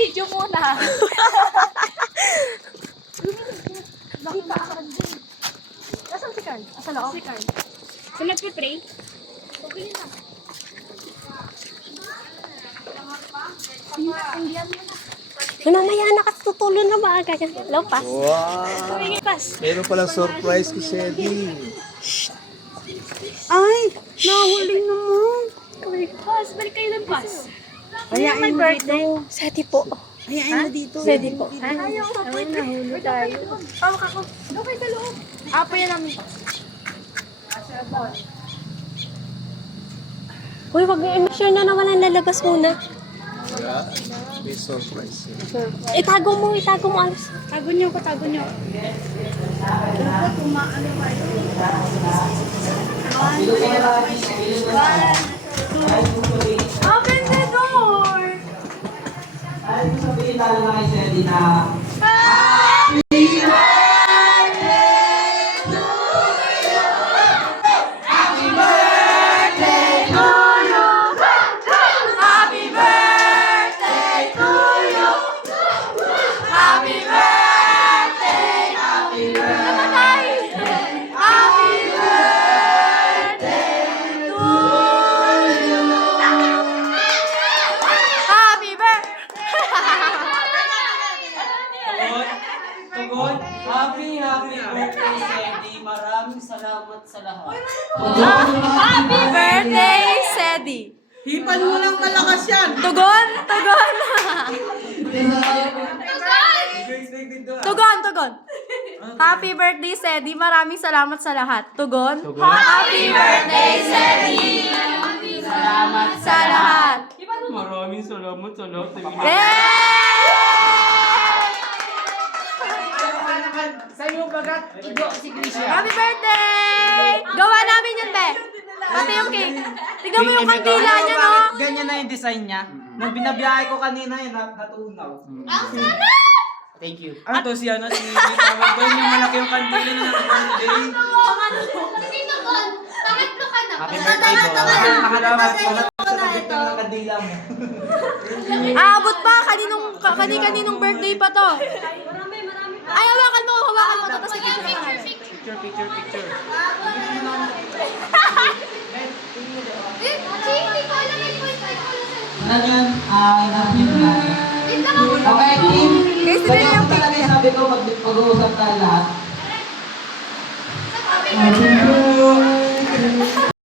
Video muna. Nasaan si Carl? Asa loob? Si Carl. So, nagpipray? Okay na. Mamaya na kasi tutulo na maaga yan. Hello, pass. Wow! Humingi pass. Meron palang surprise kay Shady. Ay, nahuli naman. Pass, balik kayo ng pass. Ayain mo dito. Seti po. Ayain mo dito. Seti po. Ayaw ko po. Nahuli tayo. Tawag ako. Doon kayo sa loob. Apo yan namin. Uy, wag niyo i-share na walang lalabas muna. Yeah, may surprise. Itago mo, alas. Tago niyo ko, tago niyo. Open the door! Ay, sabihin lalo na kay Sedi na Tugon, happy birthday, Sedi. Maraming salamat sa lahat. Happy birthday, Sedi! Hipan mo lang malakas yan. Tugon! Tugon! Tugon! Happy birthday, Sedi! Maraming salamat sa lahat. Tugon! Happy birthday, Sedi! Salamat sa lahat. Maraming salamat sa lahat. Sa iyong bagat, igo si Grisha. Happy birthday! Gawa namin yun, be. Pati yung cake. Tignan mo yung kandila niya, no? Ganyan na yung design niya. Nung binabiyahe ko kanina yun, natunaw. Thank you. Ano to siya na si Tawag doon yung malaki yung kandila na birthday. Happy birthday, boy. Nakalamat. Wala sa nagdikta ng kandila mo. Aabot pa. Kaninong birthday pa to. Ay, hawakan mo. Tapos Picture. Ano yan? Okay, team. Kaya ako talaga sabi ko mag-uusap tayo lahat.